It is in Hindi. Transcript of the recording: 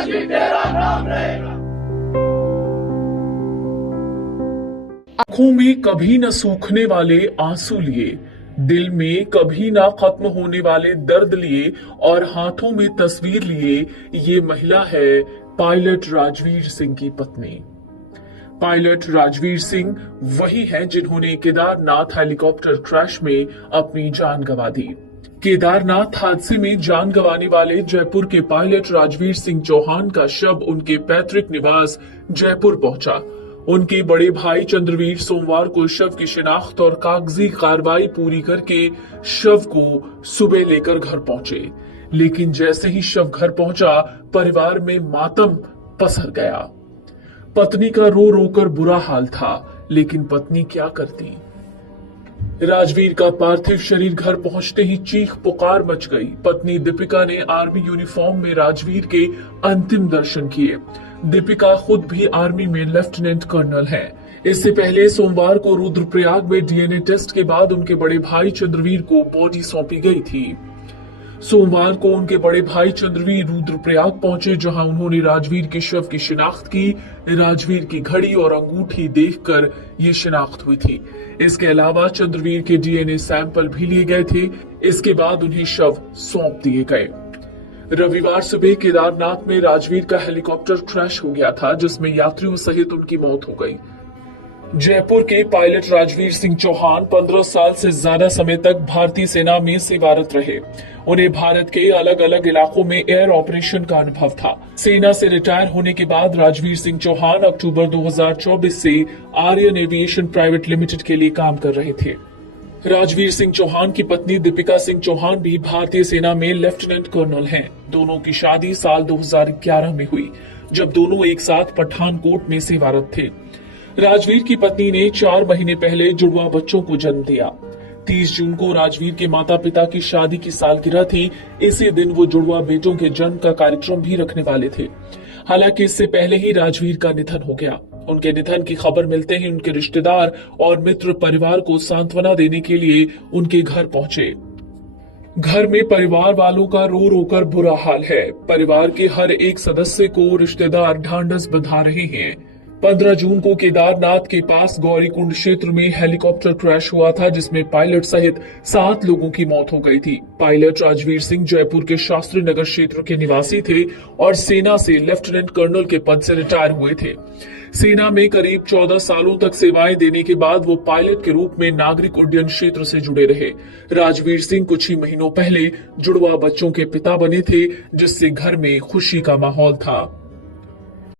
राजवीर तेरा नाम रहेगा। आंखों में कभी न सूखने वाले आंसू लिए, दिल में कभी ना खत्म होने वाले दर्द लिए और हाथों में तस्वीर लिए, ये महिला है पायलट राजवीर सिंह की पत्नी। पायलट राजवीर सिंह वही हैं जिन्होंने केदारनाथ हेलीकॉप्टर क्रैश में अपनी जान गंवा दी। केदारनाथ हादसे में जान गंवाने वाले जयपुर के पायलट राजवीर सिंह चौहान का शव उनके पैतृक निवास जयपुर पहुंचा। उनके बड़े भाई चंद्रवीर सोमवार को शव की शिनाख्त और कागजी कार्रवाई पूरी करके शव को सुबह लेकर घर पहुंचे, लेकिन जैसे ही शव घर पहुंचा परिवार में मातम पसर गया। पत्नी का रो रो कर बुरा हाल था, लेकिन पत्नी क्या करती। राजवीर का पार्थिव शरीर घर पहुंचते ही चीख पुकार मच गई। पत्नी दीपिका ने आर्मी यूनिफॉर्म में राजवीर के अंतिम दर्शन किए। दीपिका खुद भी आर्मी में लेफ्टिनेंट कर्नल है। इससे पहले सोमवार को रुद्रप्रयाग में डीएनए टेस्ट के बाद उनके बड़े भाई चंद्रवीर को बॉडी सौंपी गई थी। सोमवार को उनके बड़े भाई चंद्रवीर रुद्रप्रयाग पहुंचे, जहां उन्होंने राजवीर के शव की शिनाख्त की। राजवीर की घड़ी और अंगूठी देखकर ये शिनाख्त हुई थी। इसके अलावा चंद्रवीर के डीएनए सैंपल भी लिए गए थे। इसके बाद उन्हें शव सौंप दिए गए। रविवार सुबह केदारनाथ में राजवीर का हेलीकॉप्टर क्रैश हो गया था, जिसमें यात्रियों सहित उनकी मौत हो गई। जयपुर के पायलट राजवीर सिंह चौहान 15 साल से ज्यादा समय तक भारतीय सेना में सेवारत रहे। उन्हें भारत के अलग अलग इलाकों में एयर ऑपरेशन का अनुभव था। सेना से रिटायर होने के बाद राजवीर सिंह चौहान अक्टूबर 2024 से आर्यन एविएशन प्राइवेट लिमिटेड के लिए काम कर रहे थे। राजवीर सिंह चौहान की पत्नी दीपिका सिंह चौहान भी भारतीय सेना में लेफ्टिनेंट कर्नल हैं। दोनों की शादी साल 2011 में हुई, जब दोनों एक साथ पठानकोट में सेवारत थे। राजवीर की पत्नी ने 4 महीने पहले जुड़वा बच्चों को जन्म दिया। 30 जून को राजवीर के माता पिता की शादी की सालगिरह थी। इसी दिन वो जुड़वा बेटों के जन्म का कार्यक्रम भी रखने वाले थे। हालांकि इससे पहले ही राजवीर का निधन हो गया। उनके निधन की खबर मिलते ही उनके रिश्तेदार और मित्र परिवार को सांत्वना देने के लिए उनके घर पहुंचे। घर में परिवार वालों का रो रो कर बुरा हाल है। परिवार के हर एक सदस्य को रिश्तेदार ढांढस बंधा रहे हैं। 15 जून को केदारनाथ के पास गौरीकुंड क्षेत्र में हेलीकॉप्टर क्रैश हुआ था, जिसमें पायलट सहित 7 लोगों की मौत हो गई थी। पायलट राजवीर सिंह जयपुर के शास्त्री नगर क्षेत्र के निवासी थे और सेना से लेफ्टिनेंट कर्नल के पद से रिटायर हुए थे। सेना में करीब 14 सालों तक सेवाएं देने के बाद वो पायलट के रूप में नागरिक उड्डयन क्षेत्र से जुड़े रहे। राजवीर सिंह कुछ ही महीनों पहले जुड़वा बच्चों के पिता बने थे, जिससे घर में खुशी का माहौल था।